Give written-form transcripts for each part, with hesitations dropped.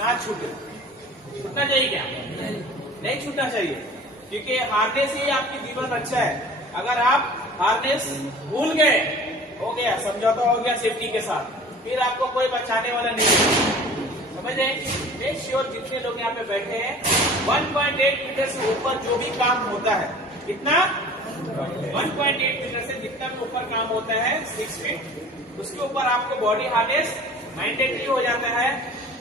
ना छूटे। छूटना चाहिए क्या? नहीं छूटना चाहिए, क्योंकि हार्नेस ही आपकी जीवन रक्षा है। अगर आप हार्नेस भूल गए, हो गया, समझौता हो गया सेफ्टी के साथ, फिर आपको कोई बचाने वाला नहीं है। समझे? मेक श्योर जितने लोग यहाँ पे बैठे हैं 1.8 मीटर से ऊपर जो भी काम होता है, कितना 1.8 मीटर से जितना भी ऊपर काम होता है 6 फीट, उसके ऊपर आपको बॉडी हार्नेस मैंडेटरी हो जाता है,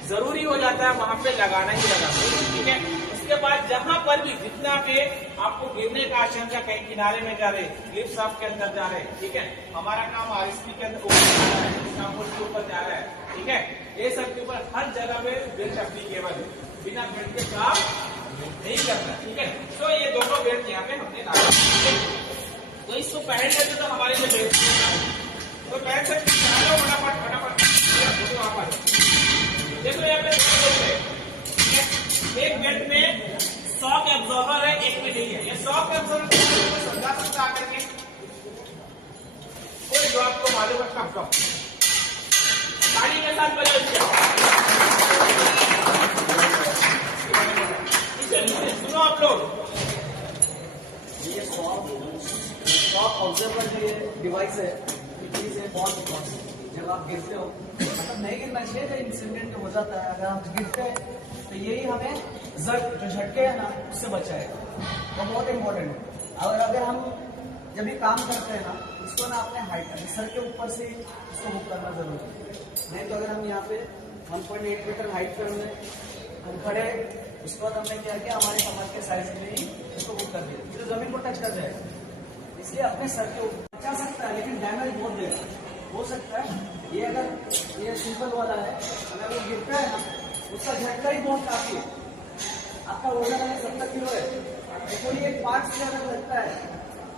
जरूरी हो जाता है, वहां पे लगाना ही लगाना है। ठीक है? उसके बाद जहां पर भी जितना पे आपको गिरने का आशंका, कहीं किनारे में जा रहे, क्लिफ साफ के अंदर जा रहे, ठीक है, हमारा काम आरएसपी के अंदर ऊपर जा रहा है, ऊपर जा रहा है, ठीक है, ये सब के ऊपर हर जगह में बेल्ट एप्लीकेबल है, बिना बेल्ट के काम नहीं करना। ठीक है? तो ये दोनों बेल्ट यहाँ पे हमने डाला। तो इसको पहन लेते तो हमारे लिए बेल्ट, तो पहन सकते फटाफट फटाफट। देखो यहाँ पे एक बेल्ट में शॉक एब्जॉर्बर है, एक में नहीं है। ये शॉक एब्जॉर्बर समझा सकता आकर के कोई जो आपको मालूम है कब कब गाड़ी के साथ सुनो आप लोग, ये शॉक ऑब्जर्वर जो ये डिवाइस है, ये चीज है बहुत जब आप गिरते हो, मतलब नहीं गिरना चाहिए, जो इंसिडेंट हो जाता है, अगर हम गिरते हैं तो यही हमें जो झटके है ना उससे बचाएगा, वो बहुत इम्पोर्टेंट है। अगर हम जब भी काम करते हैं ना, इसको ना अपने हाइट सर के ऊपर से इसको बुक करना जरूरी है। नहीं तो अगर हम यहाँ पे 1.8 मीटर हाइट पर हम खड़े, उसके बाद हमने क्या किया, हमारे कमर के साइज में ही इसको बुक कर दिया, जो जमीन को टच कर जाएगा। इसलिए अपने सर के ऊपर बचा सकता है, लेकिन डैमेज बहुत देगा हो सकता है। ये अगर ये सिंपल वाला है, अगर वो गिरता है ना, उसका झटका ही बहुत काफी है। आपका वजन है 70 किलो है, तो कोई एक पार्ट से अगर लगता है,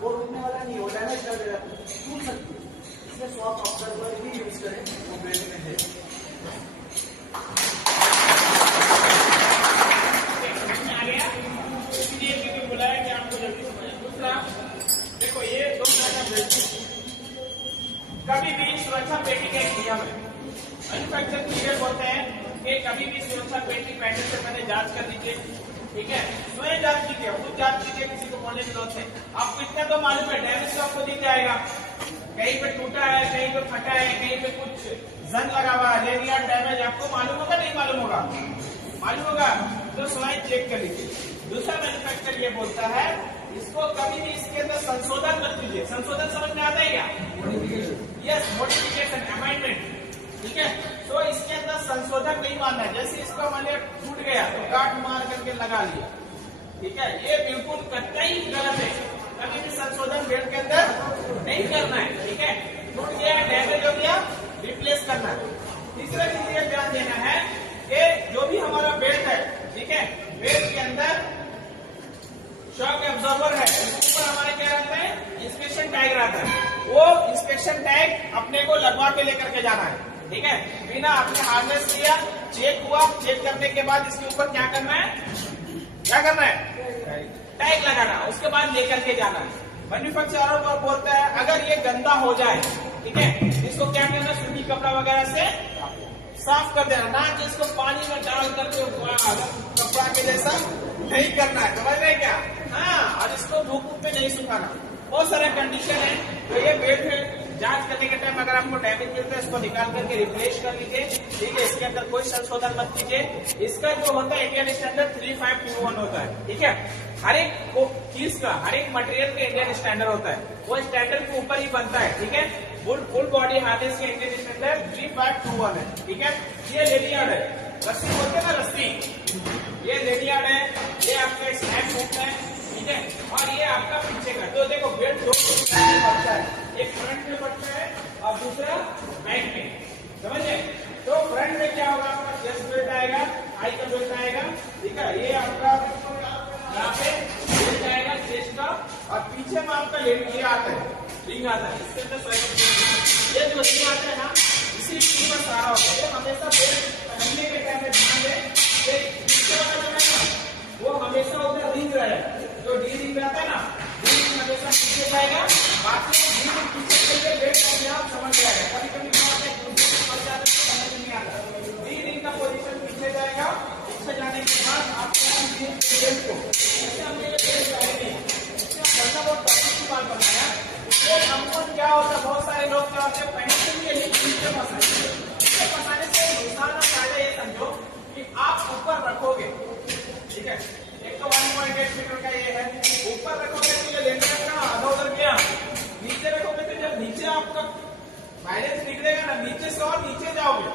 वो रुकने वाला नहीं, वो डैमेज कर देगा, टूट सकती है। इसलिए शॉक ऑब्जर्वर भी यूज करें, वो बेल्ट में है। बुलाया कि आपको जल्दी समझे। दूसरा देखो, ये दो तरह का बेल्ट, कभी भी सुरक्षा पेटी का एक नियम है, मैन्युफैक्चर क्लियर होते हैं कि कभी भी सुरक्षा पेटी पहनने से पहले जांच कर लीजिए। ठीक है? स्वयं जांच कीजिए, खुद जांच कीजिए, किसी को बोलने की जरूरत है। आपको इतना तो मालूम है, डैमेज तो आपको दिख जाएगा, कहीं पे टूटा है, कहीं पे फटा है, कहीं पे कुछ जंग लगा हुआ है, लेनिया डैमेज, आपको मालूम होगा नहीं मालूम होगा? मालूम होगा, तो स्वयं चेक कर लीजिए। दूसरा मैन्युफैक्चर ये बोलता है, इसको कभी भी इसके अंदर संशोधन मत कीजिए। संशोधन समझ में आता है क्या? Yes, modification, amendment. ठीक है? तो इसके अंदर संशोधन नहीं मानना है। जैसे इसका मान लिया टूट गया तो काट मार करके लगा लिया, ठीक है, ये बिल्कुल कतई गलत है। कभी भी संशोधन बेल्ट के अंदर नहीं करना है। ठीक है? टूट गया, डैमेज हो गया, रिप्लेस करना है। तीसरा चीज ये ध्यान देना है कि जो भी हमारा बेल्ट है, ठीक है, बेल्ट के अंदर शॉक एब्जॉर्बर है, ऊपर हमारे क्या रहता है, इंस्पेक्शन टैग रहता है। वो इंस्पेक्शन टैग अपने को लगवा के लेकर के जाना है। ठीक है? बिना आपने हार्नेस किया, चेक हुआ, चेक करने के बाद इसके ऊपर क्या करना है, क्या करना है, टैग लगाना, उसके बाद लेकर के जाना है। मैन्युफैक्चरर पर बोलता है अगर ये गंदा हो जाए, ठीक है, इसको क्या करना, सूती कपड़ा वगैरह से साफ कर देना, ना कि इसको पानी में डाल करके कपड़ा के जैसा नहीं करना है। समझ रहे क्या? हाँ, और इसको धूप में नहीं सुखाना। बहुत सारे कंडीशन है। तो ये बेल्ट है, जांच करने के टाइम अगर आपको डैमेज मिलता है, इसको निकाल करके रिप्लेस कर लीजिए। ठीक है? इसके अंदर कोई संशोधन मत कीजिए। इसका जो होता है इंडियन स्टैंडर्ड 3521 होता है। ठीक है? हर एक चीज का, हर एक मटेरियल का इंडियन स्टैंडर्ड होता है, वो स्टैंडर्ड के ऊपर ही बनता है। ठीक है? फुल बॉडी हार्नेस के इंडियन स्टैंडर्ड 3521 है। ठीक है? ये लेनियार्ड है, रस्सी बोलते हैं ना, रस्सी, ये लेनियार्ड है, ये आपका स्नैप हुक है। ठीक है? और ये आपका पीछे का, तो देखो बेल्ट दो पड़ता है, एक फ्रंट में पड़ता है और दूसरा बैक में। समझे? तो फ्रंट में क्या होगा, आपका चेस्ट बेल्ट आएगा, आई का बेल्ट आएगा। ठीक है? ये आपका यहाँ पे बेल्ट आएगा चेस्ट का, और पीछे में आपका ये आता है, रिंग आता है। इसके अंदर ये जो रिंग आता है ना, इसी के ऊपर सारा होता है। हमेशा बेल्ट पहनने के टाइम में ध्यान दें, पीछे वाला जो है ना, वो हमेशा उधर रिंग रहेगा, जो डी रिंग रहता है ना, डी रिंग हमेशा पीछे जाएगा, बाकी डी रिंग पीछे चलिए, बेल्ट अपने आप समझ जाएगा। कभी कभी क्या होता है, दूसरे पड़ जाता है, समझ नहीं आता। डी रिंग का पोजीशन पीछे जाएगा, ठीक है। एक तो 1.8 मीटर का ये है, ऊपर रखोगे तो ये लेंटर का आधा उधर गया, नीचे रखोगे तो जब नीचे आपका बैलेंस निकलेगा ना, नीचे से और नीचे जाओगे,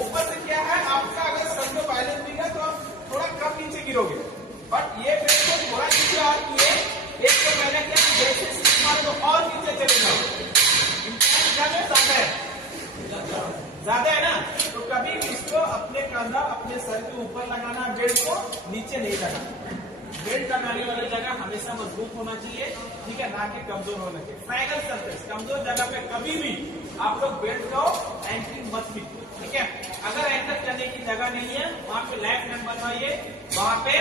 ऊपर से क्या है आपका अगर समझो बैलेंस निकला तो आप थोड़ा कम नीचे गिरोगे, बट ये ब्रेक को थोड़ा नीचे और किए, एक तो पहले क्या जैसे सीट तो और नीचे चले जाओगे, ज्यादा है ना, तो कभी भी इसको अपने कंधा अपने सर के ऊपर लगाना, बेल्ट को नीचे नहीं लगाना। बेल्ट लगाने वाली जगह हमेशा मजबूत होना चाहिए, ठीक है, ना कि कमजोर होना चाहिए। ट्रायंगल सरफेस कमजोर जगह पे कभी भी आप लोग बेल्ट को एंकरिंग मत कीजिए, ठीक है। अगर एंकर करने की जगह नहीं है, वहां पे लेफ्ट हैंड बनवाइए, वहां पे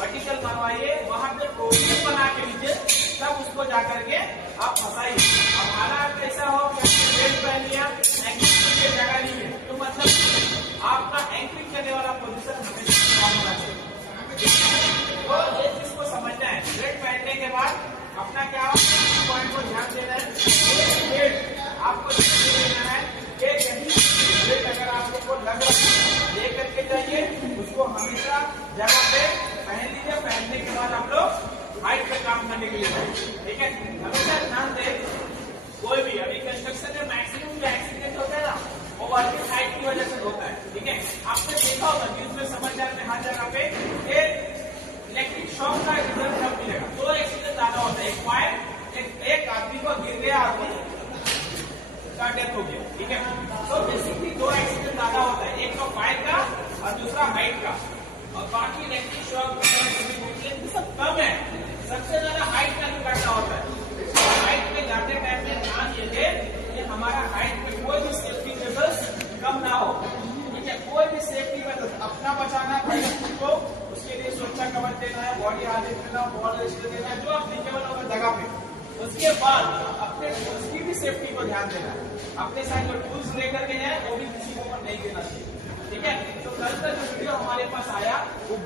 वर्टिकल बनवाइए, वहां पे प्रोग्रेस बना के लीजिए, तब उसको जाकर के आप फंसाइए। अब हालात ऐसा हो कि बेल्ट पहन लिया, एंकरिंग की जगह नहीं है, तो मतलब आपका एंकरिंग करने वाला पोजिशन हमेशा होना चाहिए। तो ये चीज को समझना है। बेल्ट पहनने के बाद अपना क्या पॉइंट को ध्यान देना है, बेल्ट आपको देना है कि कहीं बेल्ट अगर आप लोग को लग रहा है लेकर के जाइए, उसको हमेशा जगह पे पहन लीजिए। पहनने के बाद आप लोग हाइट पे काम करने के लिए जाइए, ठीक है। हमेशा ध्यान दें, कोई भी अभी कंस्ट्रक्शन में मैक्सिमम जो एक्सीडेंट होता है ना, वो वर्किंग हाइट की वजह से होता है, ठीक है। आपने देखा होगा न्यूज में, समाचार में, हर जगह पे इलेक्ट्रिक शॉक का रिजल्ट कब मिलेगा। दो एक्सीडेंट ज्यादा होता है, एक फायर, एक आदमी को गिर गया, आदमी का डेथ हो गया, ठीक है। तो बेसिकली दो एक्सीडेंट ज्यादा होता है, एक तो फायर का और दूसरा हाइट का, और बाकी इलेक्ट्रिक शॉक सब कम है। सबसे ज्यादा हाइट का घटना होता है। हाइट पे जाते टाइम में ध्यान ये दे कि हमारा हाइट में कोई भी सेफ्टी मेजर्स कम ना हो, ठीक है। कोई भी सेफ्टी मेजर्स अपना बचाना है को, उसके लिए सुरक्षा कवच देना है, बॉडी हार्नेस देना, बॉल रेस्ट देना है, जो अप्लीकेबल होगा जगह पे। उसके बाद अपने टूल्स की भी सेफ्टी को ध्यान देना है। अपने साथ जो टूल्स लेकर के जाए वो भी किसी को नहीं देना चाहिए, ठीक है। तो कल का जो वीडियो हमारे पास आया वो